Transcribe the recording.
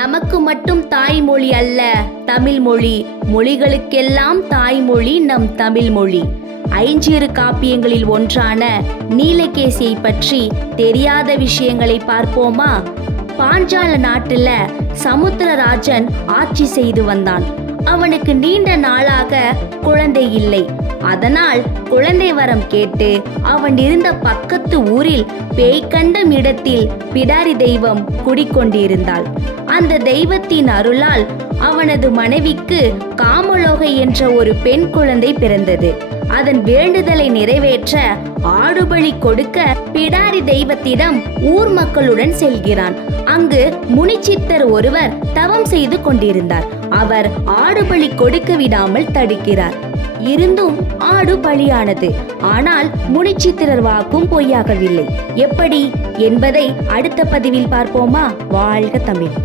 நமக்கு மட்டும் தாய்மொழி அல்ல தமிழ் மொழி, மொழிகளுக்கெல்லாம் தாய்மொழி நம் தமிழ் மொழி. ஐஞ்சிறு காப்பியங்களில் ஒன்றான நீலகேசியை பற்றி தெரியாத விஷயங்களை பார்ப்போமா? பாஞ்சால நாட்டுல சமுத்திரராஜன் ஆட்சி செய்து வந்தான். அவனுக்கு நீண்ட நாளாக குழந்தை இல்லை. அதனால் குழந்தை வரம் கேட்டு அவன் இருந்த பக்கத்து ஊரில் பேய் கண்டம் இடத்தில் பிடாரி தெய்வம் குடிக்கொண்டிருந்தாள். அந்த தெய்வத்தின் அருளால் அவனது மனைவிக்கு காமலோகை என்ற ஒரு பெண் குழந்தை பிறந்தது. அதன் வேண்டுதலை நிறைவேற்ற ஆடுபலி கொடுக்க பிடாரி தெய்வத்திடம் ஊர் மக்களுடன் செல்கிறான். அங்கு முனிச்சித்தர் ஒருவர் தவம் செய்து கொண்டிருந்தார். அவர் ஆடுபலி கொடுக்க விடாமல் தடுக்கிறார். இருந்தும் ஆடு பலியானது. ஆனால் முனிச்சித்திரர் வாக்கும் பொய்யாகவில்லை. எப்படி என்பதை அடுத்த பதிவில் பார்ப்போமா? வாழ்க தமிழ்.